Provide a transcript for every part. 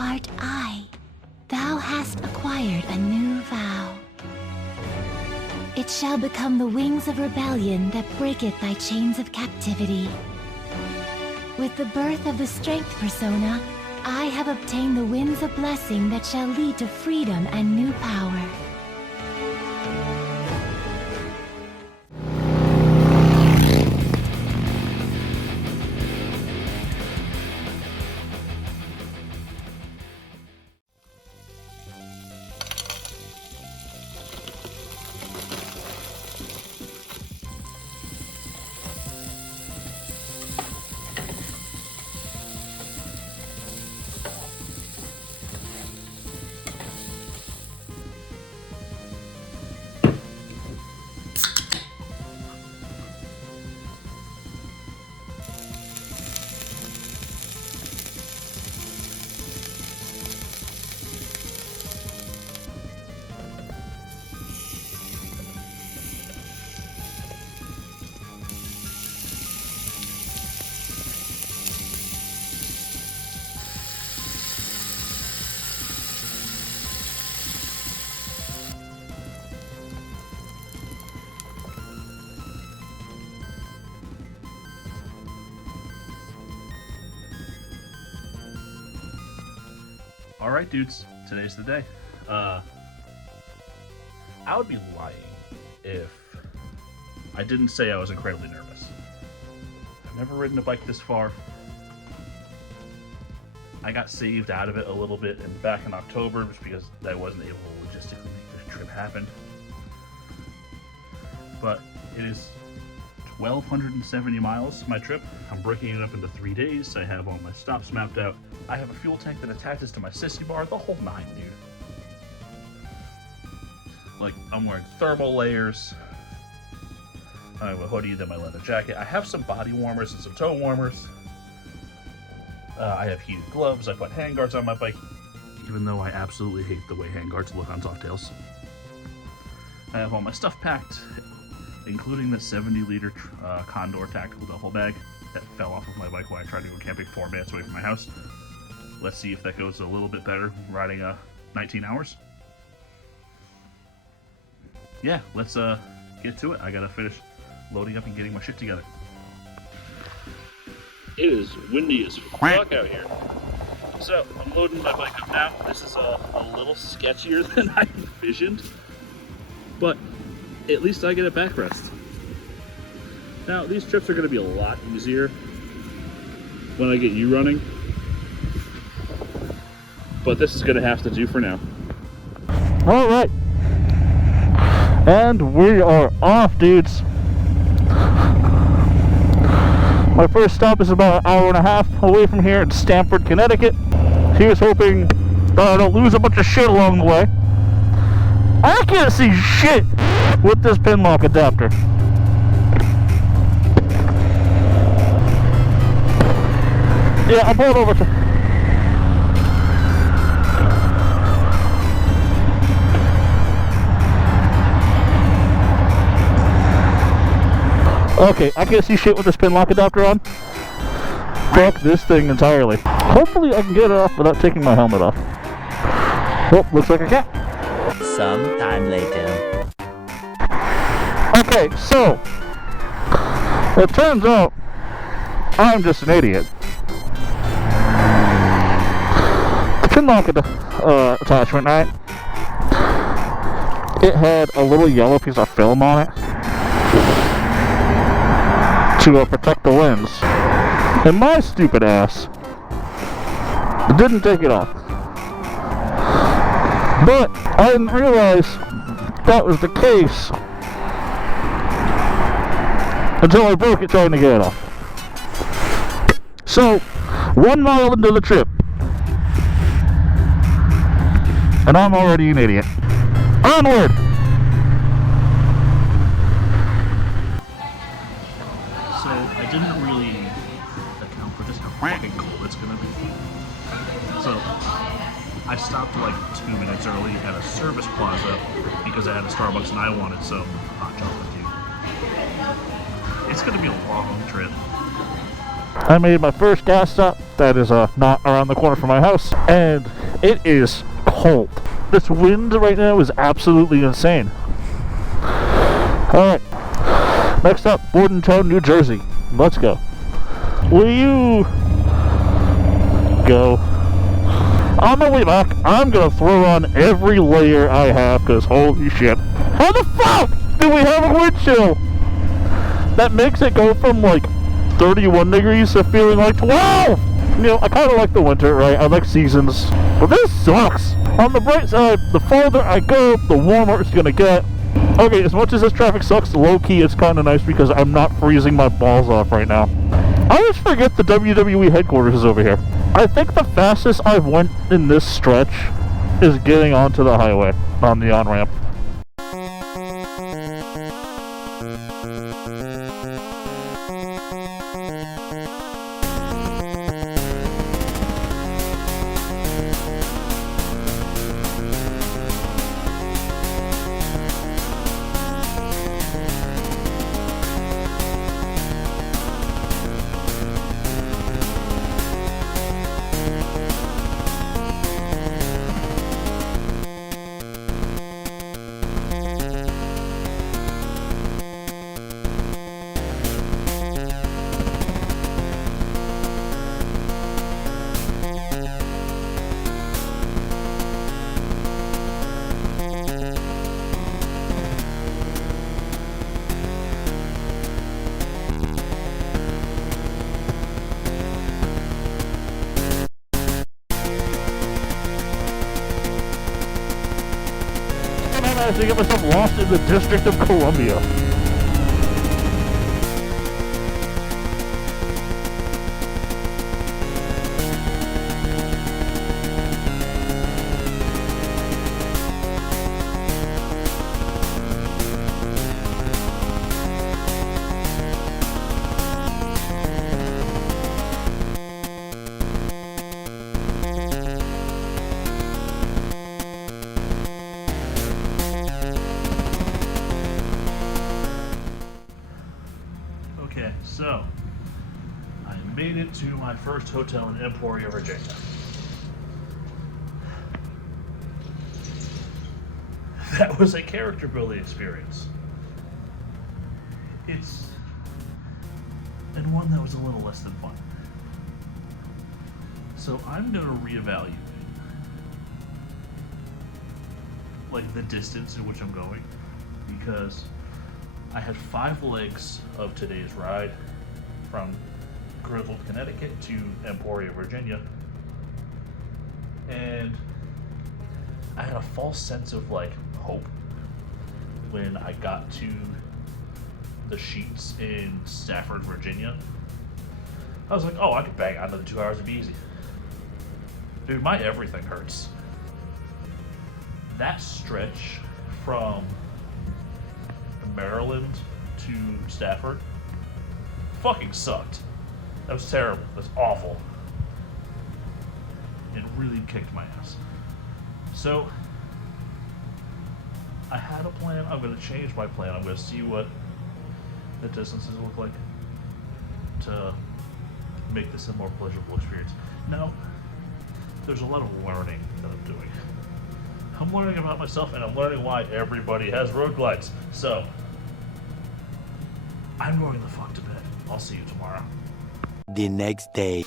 art I. Thou hast acquired a new vow. It shall become the wings of rebellion that breaketh thy chains of captivity. With the birth of the strength persona, I have obtained the winds of blessing that shall lead to freedom and new power. Alright dudes, today's the day. I would be lying if I didn't say I was incredibly nervous. I've never ridden a bike this far. I got saved out of it a little bit back in October just because I wasn't able to logistically make the trip happen. But it is 1,270 miles, my trip. I'm breaking it up into 3 days. I have all my stops mapped out. I have a fuel tank that attaches to my sissy bar, the whole nine, dude. Like, I'm wearing thermal layers. I have a hoodie, then my leather jacket. I have some body warmers and some toe warmers. I have heated gloves. I put handguards on my bike, even though I absolutely hate the way handguards look on Softails. I have all my stuff packed, including the 70-liter Condor tactical duffel bag that fell off of my bike when I tried to go camping 4 minutes away from my house. Let's see if that goes a little bit better riding 19 hours. Yeah, let's get to it. I gotta finish loading up and getting my shit together. It is windy as fuck out here. So, I'm loading my bike up now. This is a little sketchier than I envisioned, but at least I get a backrest. Now, these trips are going to be a lot easier when I get you running, but this is going to have to do for now. All right, and we are off, dudes. My first stop is about an hour and a half away from here in Stamford, Connecticut. Here's hoping that I don't lose a bunch of shit along the way. I can't see shit with this pin lock adapter. Yeah, I'll pull it over to... Okay, I can't see shit with this pin lock adapter on. Fuck this thing entirely. Hopefully I can get it off without taking my helmet off. Oh, looks like I can. Some time later. Okay, so it turns out I'm just an idiot. The pin lock attachment, right? It had a little yellow piece of film on it to protect the lens, and my stupid ass didn't take it off. But I didn't realize that was the case until I broke it trying to get it off. So, 1 mile into the trip, and I'm already an idiot. Onward! So, I didn't really account for just how fucking cold it's gonna be. So, I stopped like 2 minutes early at a service plaza because I had a Starbucks and I wanted some hot chocolate tea. It's gonna be a long trip. I made my first gas stop. That is not around the corner from my house, and it is cold. This wind right now is absolutely insane. Alright, next up, Bordentown, New Jersey. Let's go. Will you go? On the way back, I'm gonna throw on every layer I have, because holy shit. How the fuck do we have a wind chill? That makes it go from like 31 degrees to feeling like 12! You know, I kind of like the winter, right? I like seasons. But this sucks! On the bright side, the farther I go, the warmer it's gonna get. Okay, as much as this traffic sucks, low-key it's kind of nice because I'm not freezing my balls off right now. I always forget the WWE headquarters is over here. I think the fastest I've went in this stretch is getting onto the highway on the on-ramp. I managed to get myself lost in the District of Columbia. Okay, so I made it to my first hotel in Emporia, Virginia. That was a character building experience. And one that was a little less than fun. So I'm gonna reevaluate like the distance in which I'm going, because I had 5 legs of today's ride from Griswold, Connecticut to Emporia, Virginia, and I had a false sense of like hope when I got to the sheets in Stafford, Virginia. I was like, oh, I could bang out another 2 hours, it'd be easy. Dude, my everything hurts. That stretch from Maryland to Stafford fucking sucked. That was terrible. That was awful. It really kicked my ass. So I had a plan. I'm going to change my plan. I'm going to see what the distances look like to make this a more pleasurable experience. Now, there's a lot of learning that I'm doing. I'm learning about myself, and I'm learning why everybody has road glides. So I'm going the fuck to bed. I'll see you tomorrow. The next day.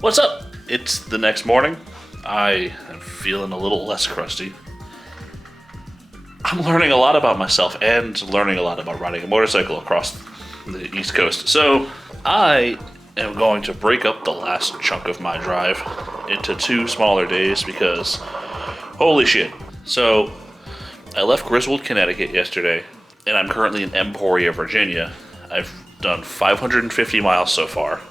What's up? It's the next morning. I am feeling a little less crusty. I'm learning a lot about myself and learning a lot about riding a motorcycle across the East Coast. So I am going to break up the last chunk of my drive into 2 smaller days because holy shit. So I left Griswold, Connecticut yesterday, and I'm currently in Emporia, Virginia. I've done 550 miles so far.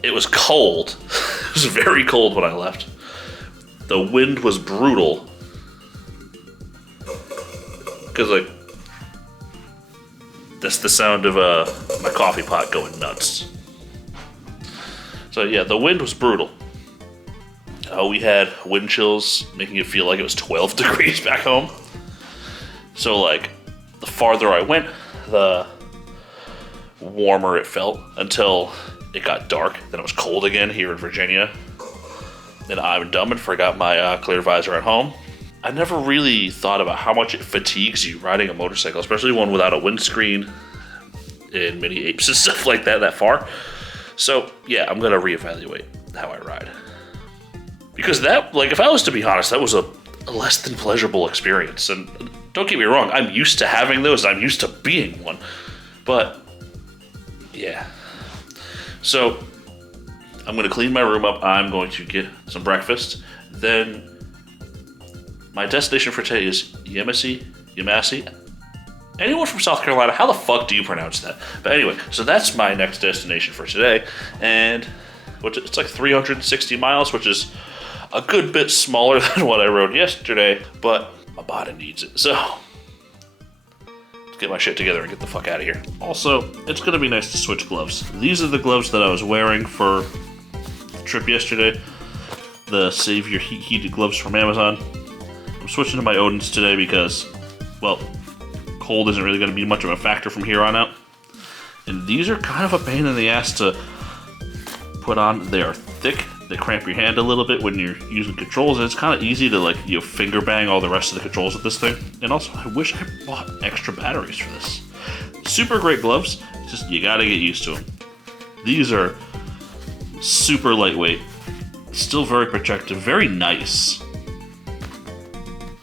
It was cold. It was very cold when I left. The wind was brutal. Because, like, That's the sound of my coffee pot going nuts. So yeah, the wind was brutal. We had wind chills, making it feel like it was 12 degrees back home. So like, the farther I went, the warmer it felt until it got dark. Then it was cold again here in Virginia. Then I'm dumb and forgot my clear visor at home. I never really thought about how much it fatigues you riding a motorcycle, especially one without a windscreen and mini apes and stuff like that far. So yeah, I'm gonna reevaluate how I ride. Because that, like, if I was to be honest, that was a less than pleasurable experience. And don't get me wrong, I'm used to having those, I'm used to being one. But yeah. So I'm gonna clean my room up, I'm going to get some breakfast, then my destination for today is Yamasee. Anyone from South Carolina, how the fuck do you pronounce that? But anyway, so that's my next destination for today, and it's like 360 miles, which is a good bit smaller than what I rode yesterday, but my body needs it, so let's get my shit together and get the fuck out of here. Also, it's gonna be nice to switch gloves. These are the gloves that I was wearing for the trip yesterday, the Save Your Heat heated gloves from Amazon. I'm switching to my Odins today because, well, cold isn't really going to be much of a factor from here on out. And these are kind of a pain in the ass to put on. They are thick, they cramp your hand a little bit when you're using controls, and it's kind of easy to, like, finger bang all the rest of the controls with this thing. And also, I wish I bought extra batteries for this. Super great gloves, just you gotta get used to them. These are super lightweight, still very protective, very nice.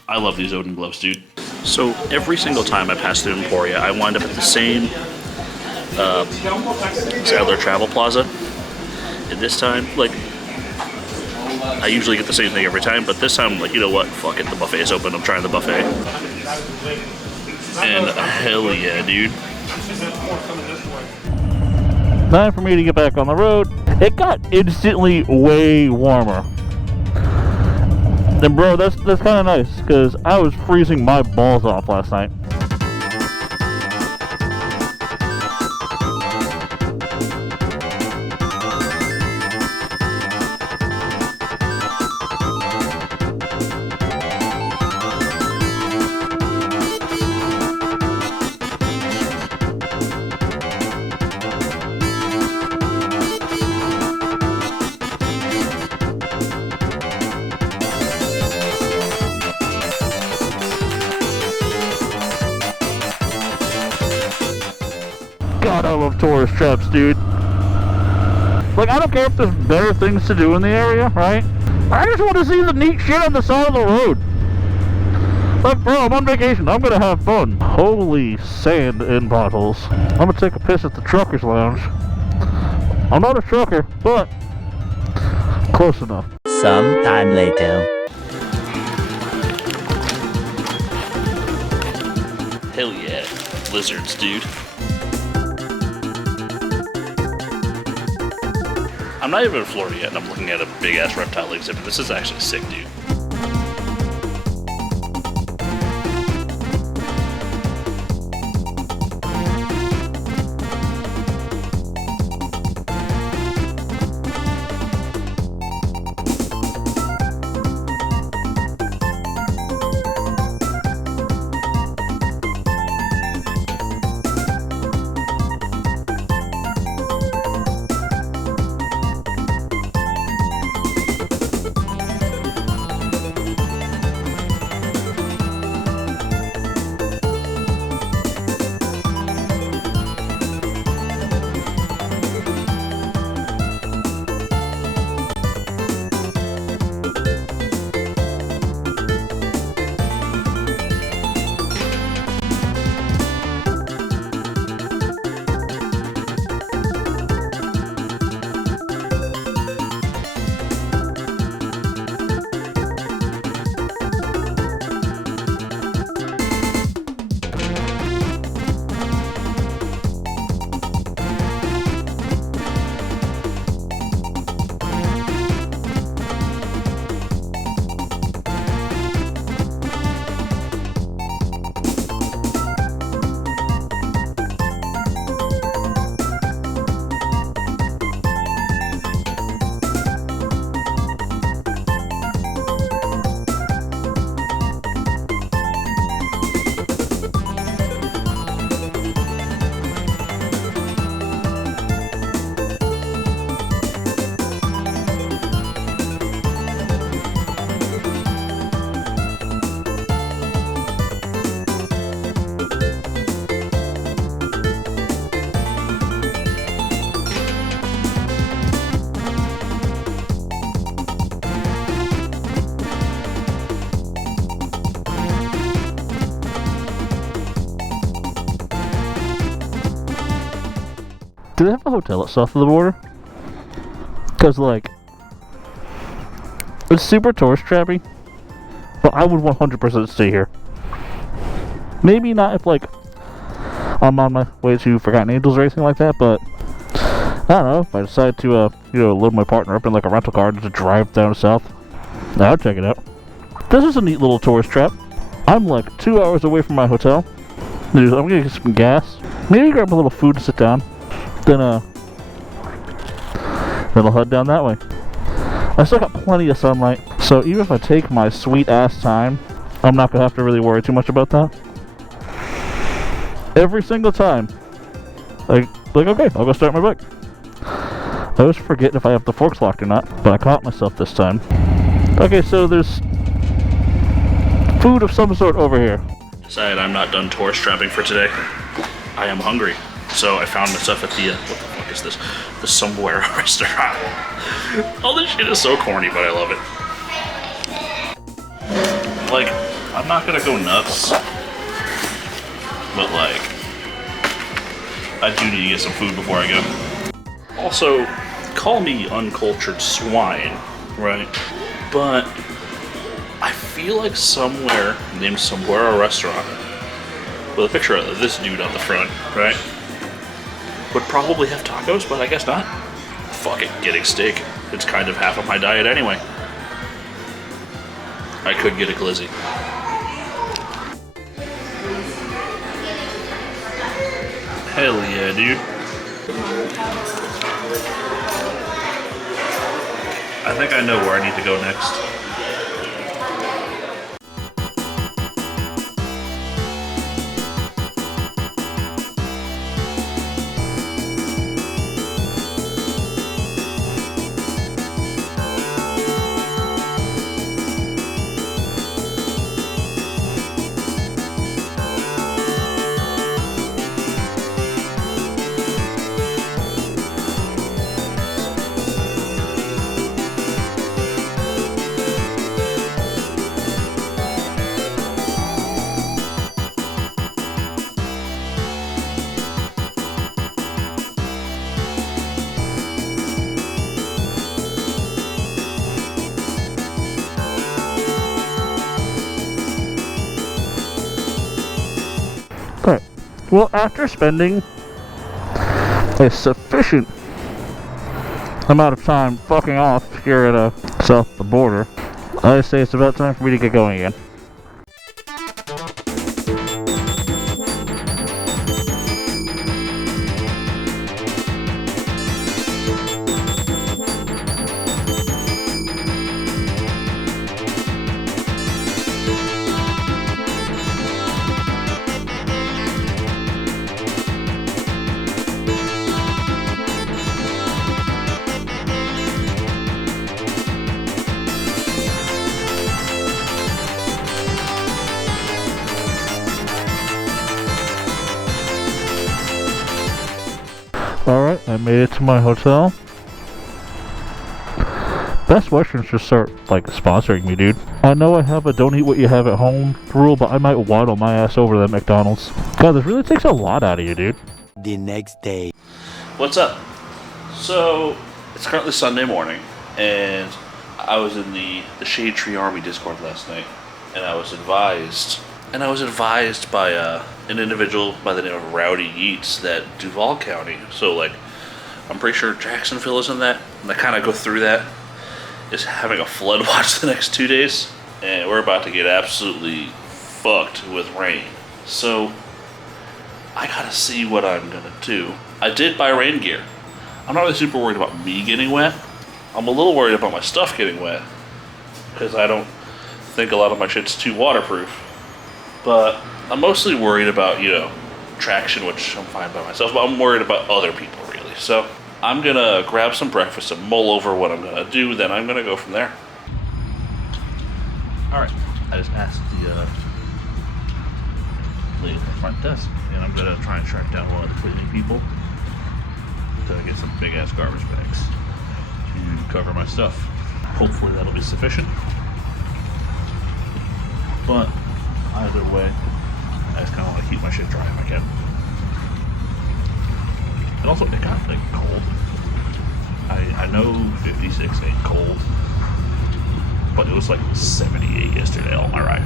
I love these Odin gloves, dude. So every single time I pass through Emporia, I wind up at the same Sadler Travel Plaza. And this time, like, I usually get the same thing every time, but this time I'm like, you know what, fuck it, the buffet is open, I'm trying the buffet. And hell yeah, dude. Time for me to get back on the road. It got instantly way warmer. And bro, that's kind of nice, because I was freezing my balls off last night. God, I love tourist traps, dude. Like, I don't care if there's better things to do in the area, right? I just want to see the neat shit on the side of the road. Like, bro, I'm on vacation. I'm gonna have fun. Holy sand and potholes. I'm gonna take a piss at the trucker's lounge. I'm not a trucker, but close enough. Sometime later. Hell yeah, lizards, dude. I'm not even in Florida yet, and I'm looking at a big-ass reptile exhibit. This is actually sick, dude. Do they have a hotel at south of the border? Because, like, it's super tourist trappy, but I would 100% stay here. Maybe not if, like, I'm on my way to Forgotten Angels or anything like that, but I don't know, if I decide to, load my partner up in, like, a rental car to drive down south, I'll check it out. This is a neat little tourist trap. I'm, like, 2 hours away from my hotel. I'm gonna get some gas. Maybe grab a little food to sit down. Then I'll head down that way. I still got plenty of sunlight, so even if I take my sweet ass time, I'm not gonna have to really worry too much about that. Every single time, okay, I'll go start my bike. I always forget if I have the forks locked or not, but I caught myself this time. Okay, so there's food of some sort over here. Decided I'm not done tourist trapping for today. I am hungry, so I found myself at the what the fuck is this? The somewhere restaurant. All this shit is so corny, but I love it. Like, I'm not gonna go nuts, but like, I do need to get some food before I go. Also, call me uncultured swine, right? But I feel like somewhere named Somewhere Restaurant with a picture of this dude on the front, right? Would probably have tacos, but I guess not. Fuck it, getting steak. It's kind of half of my diet anyway. I could get a glizzy. Hell yeah, dude. I think I know where I need to go next. Alright, well, after spending a sufficient amount of time fucking off here at south of the border, I say it's about time for me to get going again. Alright, I made it to my hotel. Best Western should start, like, sponsoring me, dude. I know I have a don't eat what you have at home rule, but I might waddle my ass over to that McDonald's. God, this really takes a lot out of you, dude. The next day. What's up? So, it's currently Sunday morning, and I was in the Shade Tree Army Discord last night, and I was advised by an individual by the name of Rowdy Yeats that Duval County, so like, I'm pretty sure Jacksonville is in that, and I kind of go through that, is having a flood watch the next 2 days, and we're about to get absolutely fucked with rain. So, I gotta see what I'm gonna do. I did buy rain gear. I'm not really super worried about me getting wet. I'm a little worried about my stuff getting wet, because I don't think a lot of my shit's too waterproof. But I'm mostly worried about, traction, which I'm fine by myself, but I'm worried about other people, really. So I'm gonna grab some breakfast and mull over what I'm gonna do, then I'm gonna go from there. Alright, I just asked the lady at the front desk, and I'm gonna try and track down one of the cleaning people to get some big ass garbage bags to cover my stuff. Hopefully that'll be sufficient. But either way, I just kind of want to keep my shit dry if I can. And also, it got like cold. I know 56 ain't cold, but it was like 78 yesterday on my ride.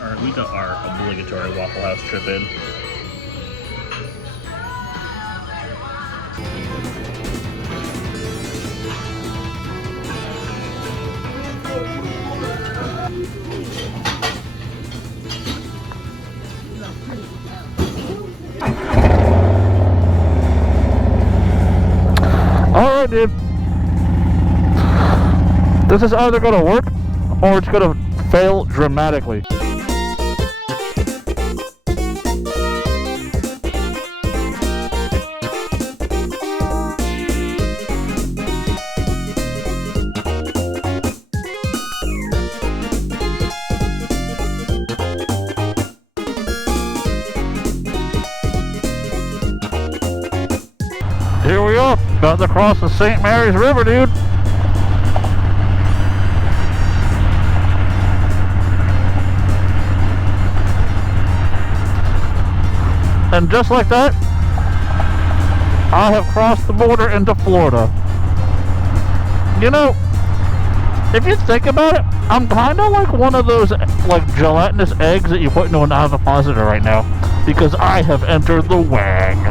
Alright, we got our obligatory Waffle House trip in. Alright, dude. This is either going to work or it's going to fail dramatically. Here we are, about to cross the St. Mary's River, dude. And just like that, I have crossed the border into Florida. You know, if you think about it, I'm kind of like one of those like gelatinous eggs that you put into an ovipositor right now, because I have entered the wang.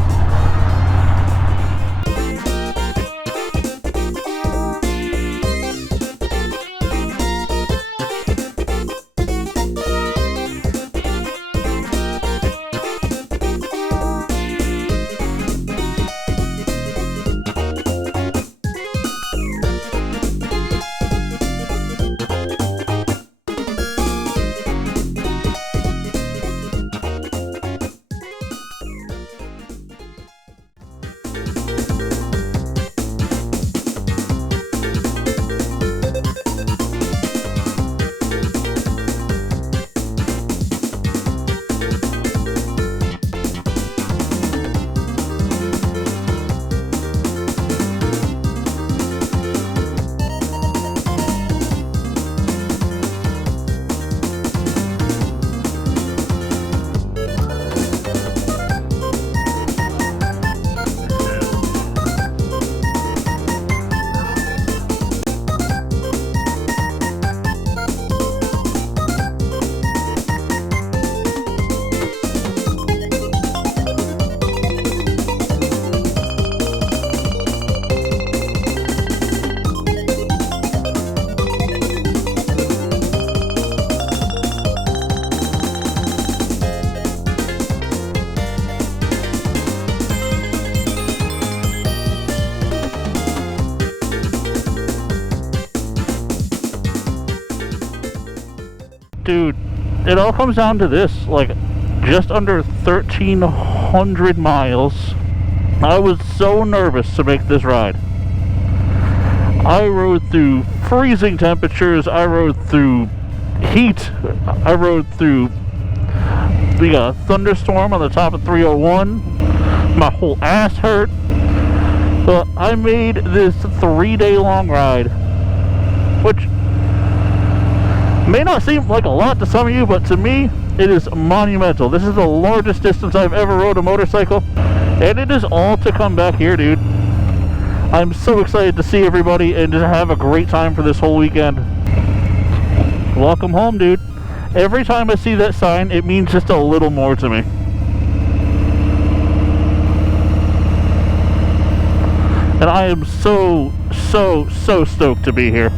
Dude, it all comes down to this, like just under 1,300 miles. I was so nervous to make this ride. I rode through freezing temperatures, I rode through heat, I rode through a thunderstorm on the top of 301. My whole ass hurt. But I made this 3-day long ride, which may not seem like a lot to some of you, but to me, it is monumental. This is the largest distance I've ever rode a motorcycle, and it is all to come back here, dude. I'm so excited to see everybody and to have a great time for this whole weekend. Welcome home, dude. Every time I see that sign, it means just a little more to me. And I am so stoked to be here.